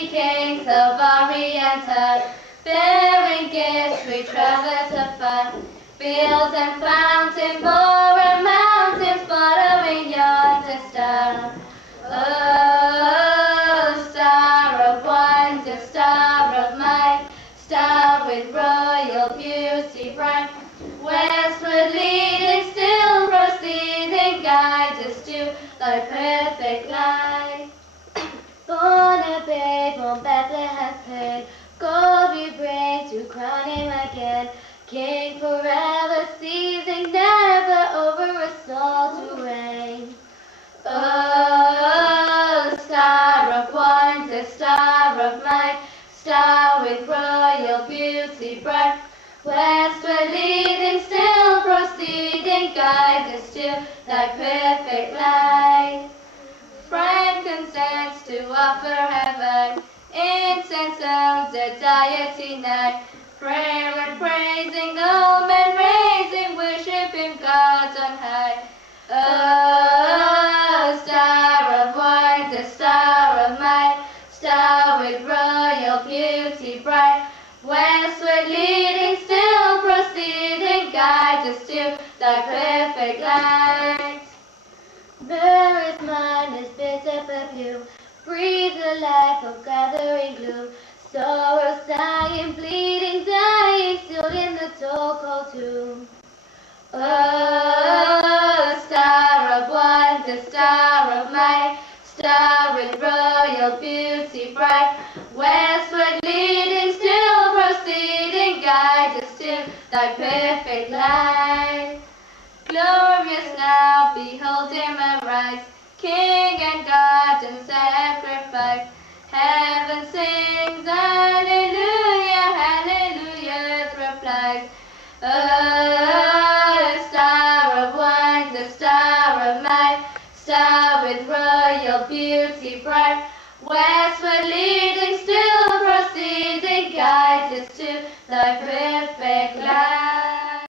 three kings of Orient are, bearing gifts we travel to find. Fields and fountains, foreign mountains, following yonder star. Oh, star of wonder, star of might, star with royal beauty bright, westward leading, still proceeding, guide us to thy perfect light. Born a babe on Bethlehem's plain, gold we bring to crown him again. King forever, ceasing, never over a soul to reign. Oh, star of wonder, star of might, star with royal beauty bright, westward leading, still proceeding, guide us to thy perfect light. Frankincense to offer heaven, incense of the deity night, prayer and praising, all men raising, worshiping God on high. Oh, star of wonder, star of might, star with royal beauty bright, westward leading, still proceeding, guide us to thy perfect light. Bear is mine, his bitter perfume, breathe the life of gathering gloom. Sorrow, sighing, bleeding, dying, still in the tall cold tomb. Oh, star of wonder, star of might, star with royal beauty bright, westward leading, still proceeding, guide us to thy perfect light. Glorious now, behold him arise, King and God in sacrifice. Heaven sings, hallelujah, hallelujah, replies. Oh, star of wonder, star of might, star with royal beauty bright, westward leading, still proceeding, guide us to thy prayer.